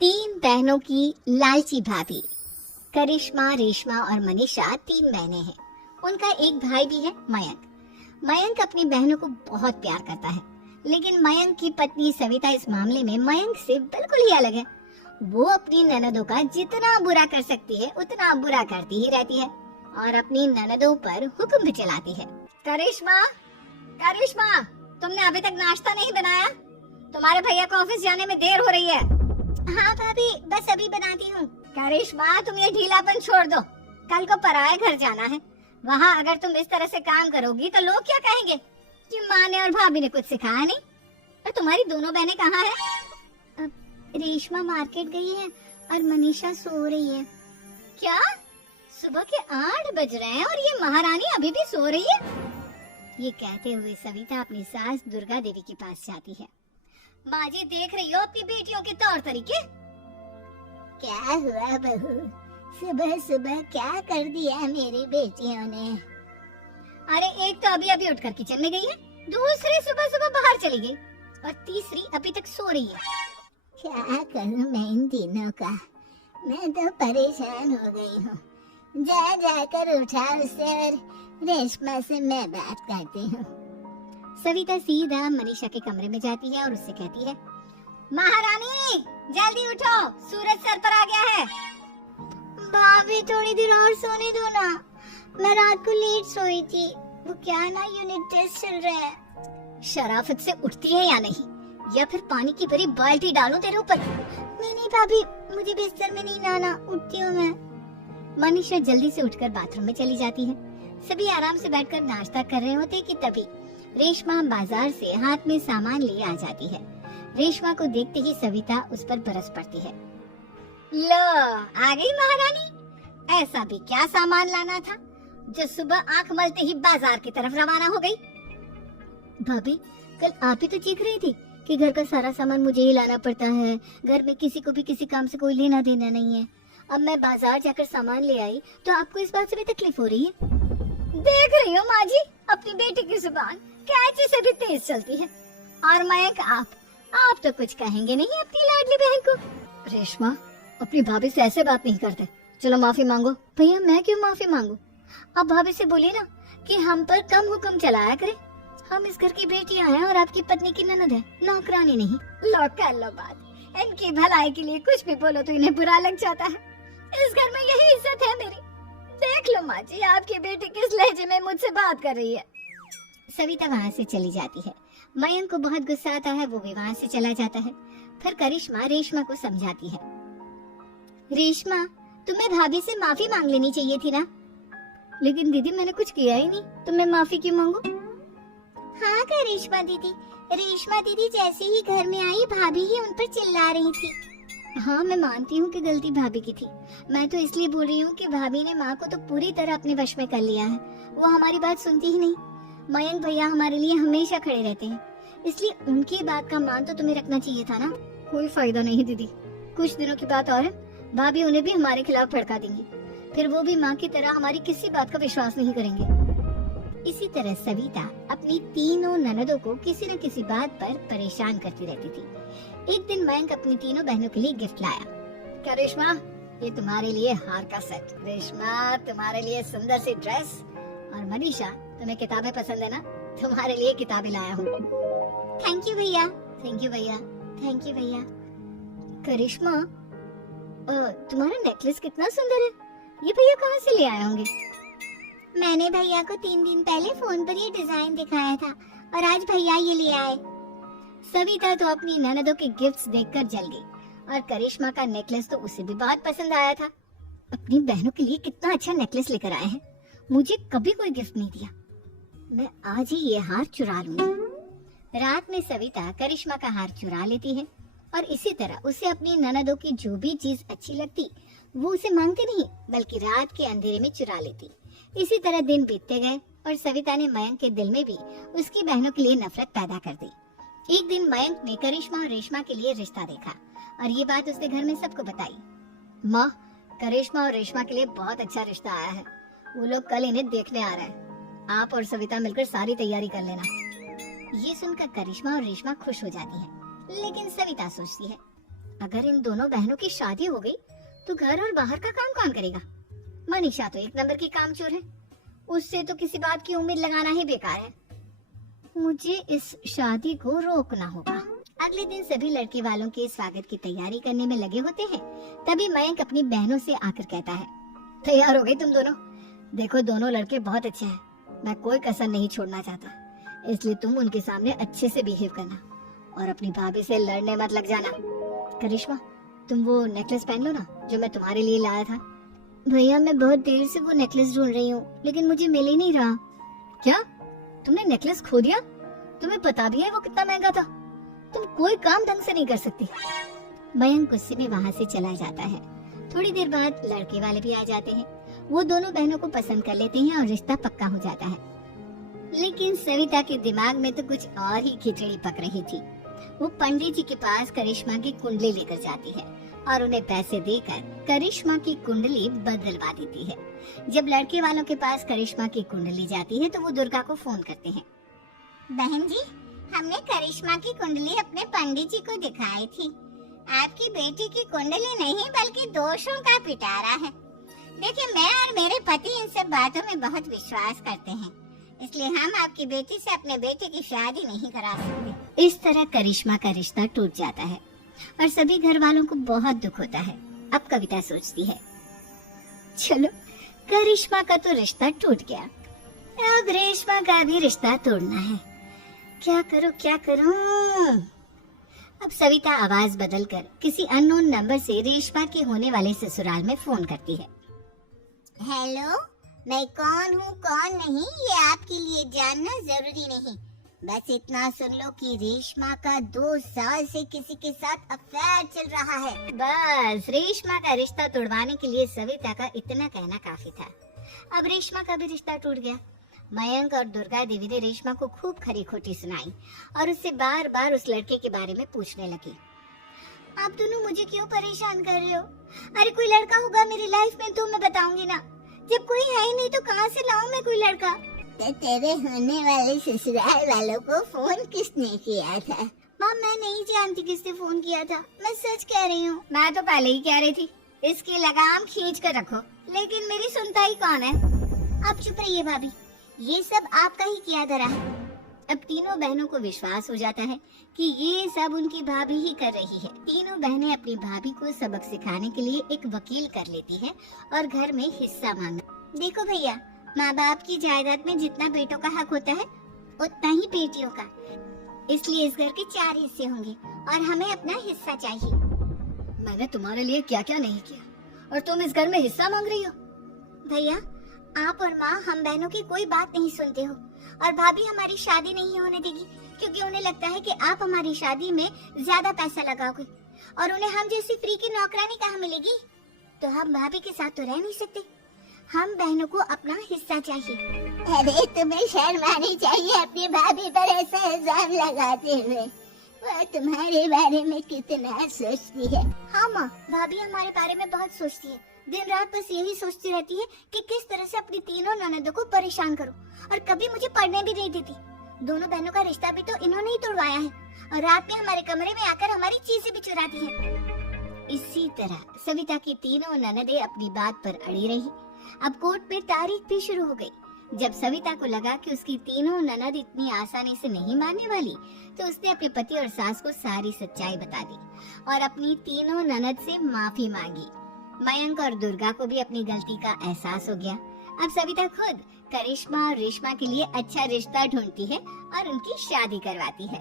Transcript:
तीन बहनों की लालची भाभी। करिश्मा, रेशमा और मनीषा 3 बहनें हैं। उनका एक भाई भी है, मयंक। मयंक अपनी बहनों को बहुत प्यार करता है, लेकिन मयंक की पत्नी सविता इस मामले में मयंक से बिल्कुल ही अलग है। वो अपनी ननदों का जितना बुरा कर सकती है उतना बुरा करती ही रहती है और अपनी ननदों पर हुक्म भी चलाती है। करिश्मा, करिश्मा, तुमने अभी तक नाश्ता नहीं बनाया? तुम्हारे भैया को ऑफिस जाने में देर हो रही है। हाँ भाभी, बस अभी बनाती हूँ। करिश्मा, तुम ये ढीलापन छोड़ दो। कल को पराये घर जाना है। वहाँ अगर तुम इस तरह से काम करोगी तो लोग क्या कहेंगे कि माँ ने और भाभी ने कुछ सिखाया नहीं। और तुम्हारी दोनों बहनें कहाँ हैं? रेशमा मार्केट गई है और मनीषा सो रही है। क्या? सुबह के 8 बज रहे हैं और ये महारानी अभी भी सो रही है? ये कहते हुए सविता अपनी सास दुर्गा देवी के पास जाती है। माँ जी, देख रही हो अपनी बेटियों के तौर तरीके? क्या हुआ बहू, सुबह सुबह क्या कर दिया मेरी बेटियों ने? अरे एक तो अभी अभी उठकर किचन में गई है, दूसरी सुबह सुबह बाहर चली गई और तीसरी अभी तक सो रही है। क्या करूं मैं इन तीनों का? मैं तो परेशान हो गई हूँ। जा जाकर उठा उसे और रेशमा से मैं बात करती हूँ। सविता सीधा मनीषा के कमरे में जाती है और उससे कहती है, महारानी जल्दी उठो, सूरज सर पर आ गया है। भाभी थोड़ी देर और सोने दो ना, मैं रात को लेट सोई थी। वो क्या ना, यूनिट टेस्ट चल रहा है। शराफत से उठती है या नहीं, या फिर पानी की भरी बाल्टी डालूं तेरे ऊपर? नहीं नहीं भाभी, मुझे बिस्तर में नहीं लाना, उठती हूँ मैं। मनीषा जल्दी से उठकर बाथरूम में चली जाती है। सभी आराम से बैठकर नाश्ता कर रहे होते कि तभी रेशमा बाजार से हाथ में सामान लिए आ जाती है। रेशमा को देखते ही सविता उस पर बरस पड़ती है। लो, आ गई महारानी। ऐसा भी क्या सामान लाना था जो सुबह आंख मलते ही बाजार की तरफ रवाना हो गई? भाभी, कल आप ही तो चीख रही थी कि घर का सारा सामान मुझे ही लाना पड़ता है, घर में किसी को भी किसी काम से कोई लेना देना नहीं है। अब मैं बाजार जाकर सामान ले आई तो आपको इस बात से भी तकलीफ हो रही है? देख रही हो माँ जी, अपनी बेटी की जुबान कैंची से भी तेज चलती है। और मयंक, आप तो कुछ कहेंगे नहीं अपनी लाडली बहन को। रेशमा, अपनी भाभी से ऐसे बात नहीं करते। चलो माफी मांगो। भैया, मैं क्यों माफी मांगू? आप भाभी से बोलिए ना कि हम पर कम हुक्म चलाया करे। हम इस घर की बेटियां हैं और आपकी पत्नी की ननद है, नौकरानी नहीं। लो कर लो बात। इनकी भलाई के लिए कुछ भी बोलो तो इन्हें बुरा लग जाता है। इस घर में यही इज्जत है मेरी। देख लो माँ जी, आपकी बेटी किस लहजे में मुझसे बात कर रही है। सविता वहाँ से चली जाती है। मयंक को बहुत गुस्सा आता है, वो भी वहाँ से चला जाता है। फिर करिश्मा रेशमा को समझाती है, रेशमा, तुम्हें भाभी से माफी मांग लेनी चाहिए थी ना। लेकिन दीदी, मैंने कुछ किया ही नहीं, तो मैं माफी क्यों मांगू? हाँ करिश्मा दीदी, रेशमा दीदी जैसे ही घर में आई भाभी ही उन पर चिल्ला रही थी। हाँ, मैं मानती हूँ कि गलती भाभी की थी। मैं तो इसलिए बोल रही हूँ कि भाभी ने माँ को तो पूरी तरह अपने वश में कर लिया है। वो हमारी बात सुनती ही नहीं। मयंक भैया हमारे लिए हमेशा खड़े रहते हैं, इसलिए उनकी बात का मान तो तुम्हें रखना चाहिए था ना। कोई फायदा नहीं दीदी, कुछ दिनों की बात और है, भाभी उन्हें भी हमारे खिलाफ भड़का देंगी। फिर वो भी माँ की तरह हमारी किसी बात का विश्वास नहीं करेंगे। इसी तरह सविता अपनी तीनों ननदों को किसी न किसी बात पर परेशान करती रहती थी। एक दिन मयंक अपनी तीनों बहनों के लिए गिफ्ट लाया। क्या रेशमा, ये तुम्हारे लिए हार का सेट। रेशमा, तुम्हारे लिए सुंदर सी ड्रेस। और मनीषा, तुम्हें किताबें पसंद है ना, तुम्हारे लिए किताबें लाया हूँ। थैंक यू भैया। थैंक यू भैया। थैंक यू भैया। करिश्मा, तुम्हारा नेकलेस कितना सुंदर है, ये भैया कहाँ से ले आए होंगे? मैंने भैया को 3 दिन पहले फोन पर ये डिजाइन दिखाया था और आज भैया ये ले आए। सविता तो अपनी ननदों के गिफ्ट्स देखकर जल गई और करिश्मा का नेकलेस तो उसे भी बहुत पसंद आया था। अपनी बहनों के लिए कितना अच्छा नेकलेस लेकर आए हैं, मुझे कभी कोई गिफ्ट नहीं दिया। मैं आज ही ये हार चुरा लूंगी। रात में सविता करिश्मा का हार चुरा लेती है और इसी तरह उसे अपनी ननदों की जो भी चीज अच्छी लगती वो उसे मांगती नहीं, बल्कि रात के अंधेरे में चुरा लेती। इसी तरह दिन बीतते गए और सविता ने मयंक के दिल में भी उसकी बहनों के लिए नफरत पैदा कर दी। एक दिन मयंक ने करिश्मा और रेशमा के लिए रिश्ता देखा और ये बात उसने घर में सबको बताई। माँ, करिश्मा और रेशमा के लिए बहुत अच्छा रिश्ता आया है, वो लोग कल इन्हें देखने आ रहे हैं। आप और सविता मिलकर सारी तैयारी कर लेना। ये सुनकर करिश्मा और रेशमा खुश हो जाती है, लेकिन सविता सोचती है, अगर इन दोनों बहनों की शादी हो गई तो घर और बाहर का काम कौन करेगा? मनीषा तो एक नंबर की कामचोर है, उससे तो किसी बात की उम्मीद लगाना ही बेकार है। मुझे इस शादी को रोकना होगा। अगले दिन सभी लड़के वालों के स्वागत की तैयारी करने में लगे होते हैं। तभी मयंक अपनी बहनों से आकर कहता है, तैयार हो गई तुम दोनों? देखो दोनों लड़के बहुत अच्छे हैं, मैं कोई कसर नहीं छोड़ना चाहता, इसलिए तुम उनके सामने अच्छे से बिहेव करना और अपनी भाभी से लड़ने मत लग जाना। करिश्मा, तुम वो नेकलेस पहन लो ना जो मैं तुम्हारे लिए लाया था। भैया मैं बहुत देर से वो नेकलेस ढूंढ रही हूँ, लेकिन मुझे मिल ही नहीं रहा। क्या तुमने नेकलेस खो दिया? तुम्हें पता भी है वो कितना महंगा था? तुम कोई काम ढंग से नहीं कर सकती। मयंक गुस्से में वहाँ से चला जाता है। थोड़ी देर बाद लड़के वाले भी आ जाते हैं। वो दोनों बहनों को पसंद कर लेते हैं और रिश्ता पक्का हो जाता है। लेकिन सविता के दिमाग में तो कुछ और ही खिचड़ी पक रही थी। वो पंडित जी के पास करिश्मा की कुंडली लेकर जाती है और उन्हें पैसे देकर करिश्मा की कुंडली बदलवा देती है। जब लड़के वालों के पास करिश्मा की कुंडली जाती है तो वो दुर्गा को फोन करते हैं। बहन जी, हमने करिश्मा की कुंडली अपने पंडित जी को दिखाई थी। आपकी बेटी की कुंडली नहीं बल्कि दोषों का पिटारा है। देखिए, मैं और मेरे पति इन सब बातों में बहुत विश्वास करते हैं, इसलिए हम आपकी बेटी से अपने बेटे की शादी नहीं करा सकते। इस तरह करिश्मा का रिश्ता टूट जाता है और सभी घर वालों को बहुत दुख होता है। अब कविता सोचती है, चलो करिश्मा का तो रिश्ता टूट गया, अब रेशमा का भी रिश्ता तोड़ना है। क्या करूं? अब सविता आवाज बदलकर किसी अननोन नंबर से रेशमा के होने वाले ससुराल में फोन करती है। हेलो, मैं कौन हूँ कौन नहीं ये आपके लिए जानना जरूरी नहीं, बस इतना सुन लो कि रेशमा का 2 साल से किसी के साथ अफेयर चल रहा है। बस रेशमा का रिश्ता तोड़वाने के लिए सविता का इतना कहना काफी था। अब रेशमा का भी रिश्ता टूट गया। मयंक और दुर्गा देवी ने रेशमा को खूब खरी खोटी सुनाई और उससे बार बार उस लड़के के बारे में पूछने लगी। आप दोनों मुझे क्यों परेशान कर रहे हो? अरे कोई लड़का होगा मेरी लाइफ में तो मैं बताऊंगी ना, जब कोई है ही नहीं तो कहाँ से लाऊं मैं कोई लड़का? तेरे होने वाले ससुराल वालों को फोन किसने किया था? माँ, मैं नहीं जानती किसने फोन किया था, मैं सच कह रही हूँ। मैं तो पहले ही कह रही थी इसकी लगाम खींच कर रखो, लेकिन मेरी सुनता ही कौन है। आप चुप रहिए भाभी, ये सब आपका ही किया धरा है। अब तीनों बहनों को विश्वास हो जाता है कि ये सब उनकी भाभी ही कर रही है। तीनों बहनें अपनी भाभी को सबक सिखाने के लिए एक वकील कर लेती है और घर में हिस्सा मांगा। देखो भैया, माँ बाप की जायदाद में जितना बेटों का हक होता है उतना ही बेटियों का, इसलिए इस घर के 4 हिस्से होंगे और हमें अपना हिस्सा चाहिए। मैंने तुम्हारे लिए क्या क्या नहीं किया और तुम इस घर में हिस्सा मांग रही हो? भैया, आप और माँ हम बहनों की कोई बात नहीं सुनते हो और भाभी हमारी शादी नहीं होने देगी क्योंकि उन्हें लगता है कि आप हमारी शादी में ज्यादा पैसा लगाओगे और उन्हें हम जैसी फ्री की नौकरानी कहाँ मिलेगी। तो हम भाभी के साथ तो रह नहीं सकते, हम बहनों को अपना हिस्सा चाहिए। अरे तुम्हें शर्म आनी चाहिए अपनी भाभी पर ऐसा इल्जाम लगाते हुए। वो तुम्हारे बारे में कितना सोचती है। हाँ माँ, भाभी हमारे बारे में बहुत सोचती है, दिन रात बस यही सोचती रहती है कि किस तरह से अपनी तीनों ननदों को परेशान करूं और कभी मुझे पढ़ने भी नहीं देती। दोनों बहनों का रिश्ता भी तो इन्होंने ही तोड़वाया है और रात में हमारे कमरे में आकर हमारी चीजें भी चुराती हैं। इसी तरह सविता की तीनों ननदें अपनी बात पर अड़ी रही। अब कोर्ट में तारीख भी शुरू हो गई। जब सविता को लगा कि उसकी तीनों ननद इतनी आसानी से नहीं मानने वाली, तो उसने अपने पति और सास को सारी सच्चाई बता दी और अपनी तीनों ननद से माफी मांगी। मयंक और दुर्गा को भी अपनी गलती का एहसास हो गया। अब सविता खुद करिश्मा और रेशमा के लिए अच्छा रिश्ता ढूंढती है और उनकी शादी करवाती है।